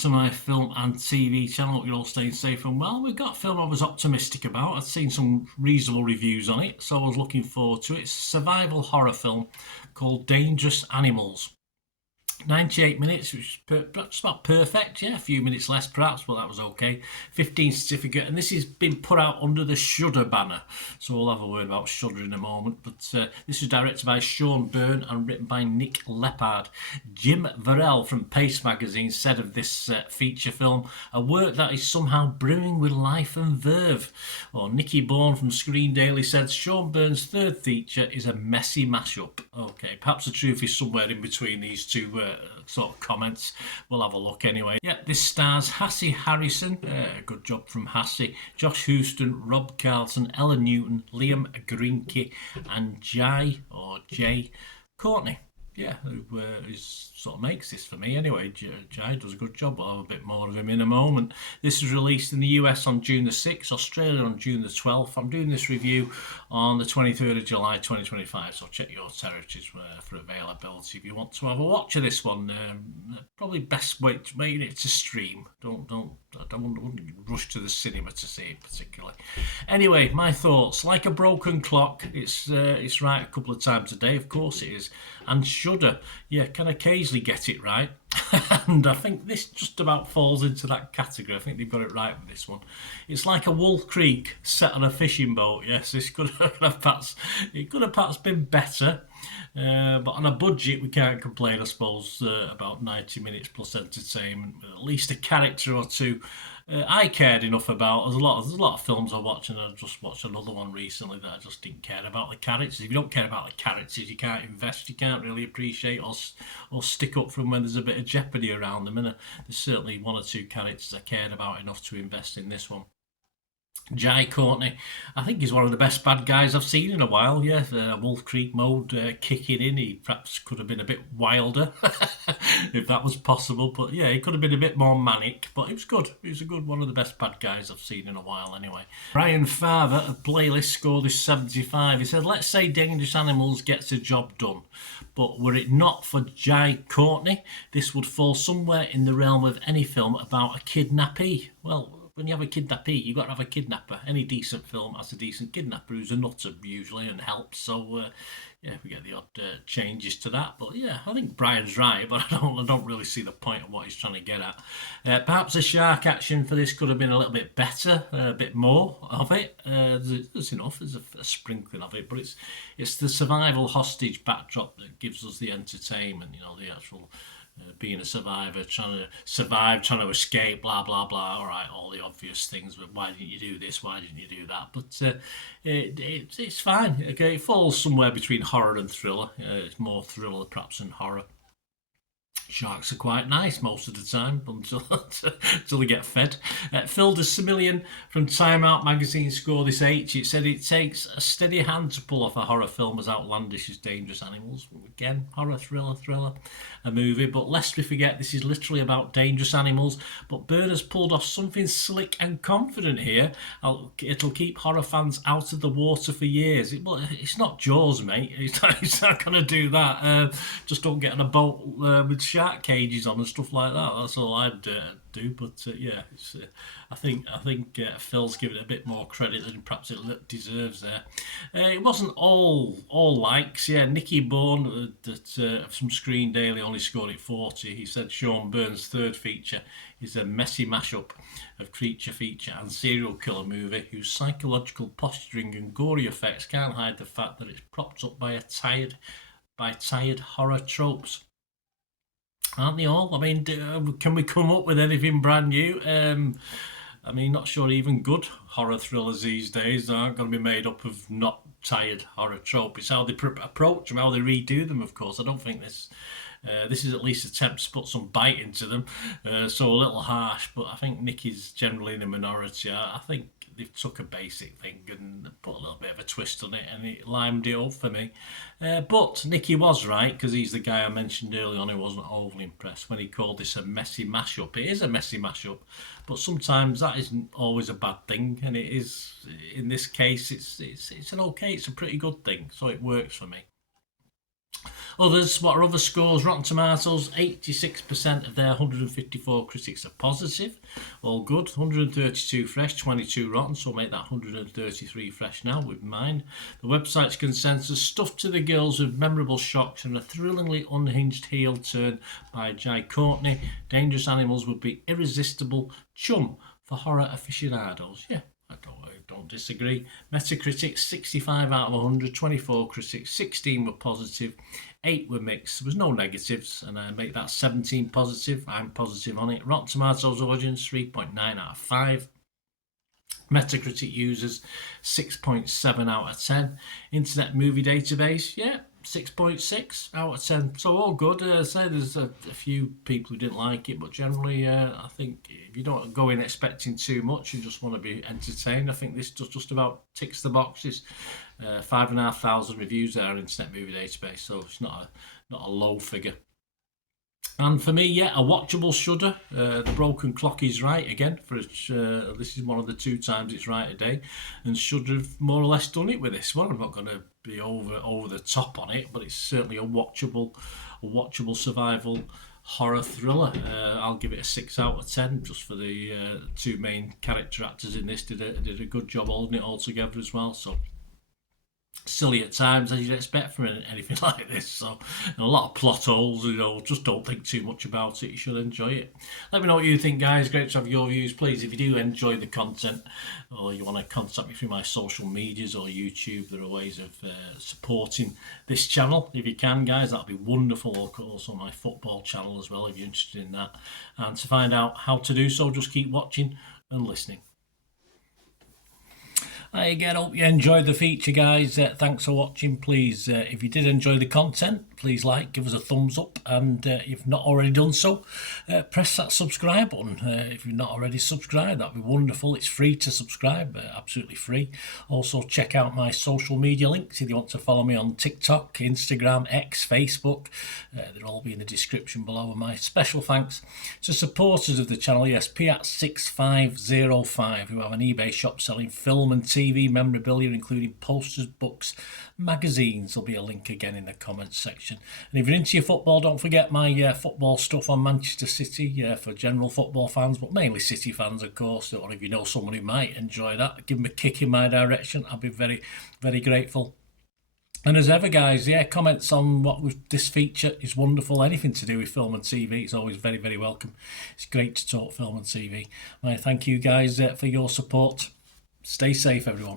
to my film and TV channel. Hope you're all staying safe and well. We've got a film I was optimistic about. I'd seen some reasonable reviews on it, so I was looking forward to it. It's a survival horror film called Dangerous Animals. 98 minutes, which is just about perfect. Yeah, a few minutes less perhaps, but that was okay. 15 certificate, and this has been put out under the Shudder banner, so we'll have a word about Shudder in a moment. But this was directed by Sean Byrne and written by Nick Leppard. Jim Varell from Pace magazine said of this feature film, a work that is somehow brimming with life and verve. Or Nicky Bourne from Screen Daily said Sean Byrne's third feature is a messy mashup. Okay, perhaps the truth is somewhere in between these two sort of comments. We'll have a look anyway. Yeah, this stars Hassie Harrison, good job from Hassie, Josh Houston, Rob Carlton, Ella Newton, Liam Greenkey, and Jai Courtney. Yeah, who sort of makes this for me anyway. Jai does a good job. We'll have a bit more of him in a moment. This was released in the US on June the 6th, Australia on June the 12th. I'm doing this review on the 23rd of July 2025, so check your territories for availability if you want to have a watch of this one. Probably best way to make it to stream. I wouldn't rush to the cinema to see it particularly. Anyway, my thoughts. Like a broken clock, it's right a couple of times a day, of course it is. And Shudder, yeah, can occasionally get it right. And I think this just about falls into that category. I think they've got it right with this one. It's like a Wolf Creek set on a fishing boat. Yes, this could have perhaps been better. But on a budget, we can't complain, I suppose, about 90 minutes plus entertainment. At least a character or two I cared enough about. There's a lot of films I watch, and I just watched another one recently that I just didn't care about the characters. If you don't care about the characters, you can't invest, you can't really appreciate or stick up from when there's a bit of jeopardy around them. And there's certainly one or two characters I cared about enough to invest in this one. Jai Courtney, I think he's one of the best bad guys I've seen in a while. Yeah, Wolf Creek mode kicking in. He perhaps could have been a bit wilder, if that was possible. But yeah, he could have been a bit more manic. But he was good. He was a good one of the best bad guys I've seen in a while. Anyway, Brian Farber of Playlist scored this 75. He said, "Let's say Dangerous Animals gets a job done, but were it not for Jai Courtney, this would fall somewhere in the realm of any film about a kidnappee." Well, when you have a kidnappee, you've got to have a kidnapper. Any decent film has a decent kidnapper who's a nutter usually and helps. So yeah, we get the odd changes to that. But yeah, I think Brian's right, but I don't really see the point of what he's trying to get at. Perhaps the shark action for this could have been a little bit better, a bit more of it. There's enough. There's a sprinkling of it, but it's the survival hostage backdrop that gives us the entertainment. You know, the actual. Being a survivor, trying to survive, trying to escape, blah, blah, blah. All right, all the obvious things, but why didn't you do this? Why didn't you do that? But it's fine. Okay, it falls somewhere between horror and thriller. It's more thriller perhaps than horror. Sharks are quite nice most of the time until they get fed. Phil de Simillion from Time Out magazine scored this H. It said it takes a steady hand to pull off a horror film as outlandish as Dangerous Animals. Again, horror, thriller, a movie. But lest we forget, this is literally about dangerous animals. But Byrne has pulled off something slick and confident here. It'll keep horror fans out of the water for years. It's not Jaws, mate. It's not going to do that. Just don't get on a boat with shark cages on and stuff like that. That's all I'd do. But yeah, I think Phil's given it a bit more credit than perhaps it deserves there. It wasn't all likes. Yeah, Nicky Bourne from Screen Daily only scored it 40. He said Sean Byrne's third feature is a messy mashup of creature feature and serial killer movie whose psychological posturing and gory effects can't hide the fact that it's propped up by tired horror tropes. Aren't they all? I mean, can we come up with anything brand new? I mean, not sure even good horror thrillers these days aren't going to be made up of not tired horror trope. It's how they approach them, how they redo them, of course. I don't think this is at least attempts to put some bite into them, so a little harsh, but I think Nicky's generally in the minority. I think they've took a basic thing and put a little bit of a twist on it, and it limed it up for me. But Nicky was right, because he's the guy I mentioned earlier on who wasn't overly impressed when he called this a messy mashup. It is a messy mashup, but sometimes that isn't always a bad thing, and it is, in this case, it's a pretty good thing, so it works for me. Others, what are other scores? Rotten Tomatoes, 86% of their 154 critics are positive. All good. 132 fresh, 22 rotten, so we'll make that 133 fresh now with mine. The website's consensus, stuffed to the gills with memorable shocks and a thrillingly unhinged heel turn by Jai Courtney. Dangerous Animals would be irresistible chum for horror aficionados. Yeah, I don't disagree. Metacritic 65 out of 100, 24 critics, 16 were positive, 8 were mixed. There was no negatives, and I make that 17 positive. I'm positive on it. Rotten Tomatoes audience 3.9 out of 5. Metacritic users 6.7 out of 10. Internet Movie Database, yeah, 6.6 out of 10. So all good. I say there's a few people who didn't like it, but generally I think if you don't go in expecting too much, you just want to be entertained. I think this just about ticks the boxes. 5,500 reviews there on Internet Movie Database, so it's not a low figure. And for me, yeah, a watchable Shudder. The broken clock is right again. This is one of the 2 times it's right a day, and Shudder have more or less done it with this one. I'm not going to be over the top on it, but it's certainly a watchable survival horror thriller. I'll give it a 6 out of 10 just for the 2 main character actors in this did a good job holding it all together as well. So silly at times as you'd expect from anything like this, so a lot of plot holes, just don't think too much about it. You should enjoy it. Let me know what you think, guys. Great to have your views. Please, if you do enjoy the content or you want to contact me through my social medias or YouTube, there are ways of supporting this channel. If you can, guys, that'd be wonderful. Also my football channel as well if you're interested in that. And to find out how to do so, just keep watching and listening. Hi again, hope you enjoyed the feature, guys. Thanks for watching. Please, if you did enjoy the content, please give us a thumbs up, and if you've not already done so, press that subscribe button. If you're not already subscribed, that'd be wonderful. It's free to subscribe, absolutely free. Also, check out my social media links if you want to follow me on TikTok, Instagram, X, Facebook. They'll all be in the description below. And my special thanks to supporters of the channel, yes, Piat6505, who have an eBay shop selling film and TV memorabilia, including posters, books, magazines. There'll be a link again in the comments section. And if you're into your football, don't forget my football stuff on Manchester City for general football fans, but mainly City fans, of course. Or if you know someone who might enjoy that, give them a kick in my direction. I'll be very, very grateful. And as ever, guys, comments on this feature is wonderful. Anything to do with film and TV is always very, very welcome. It's great to talk film and TV. I thank you guys for your support. Stay safe, everyone.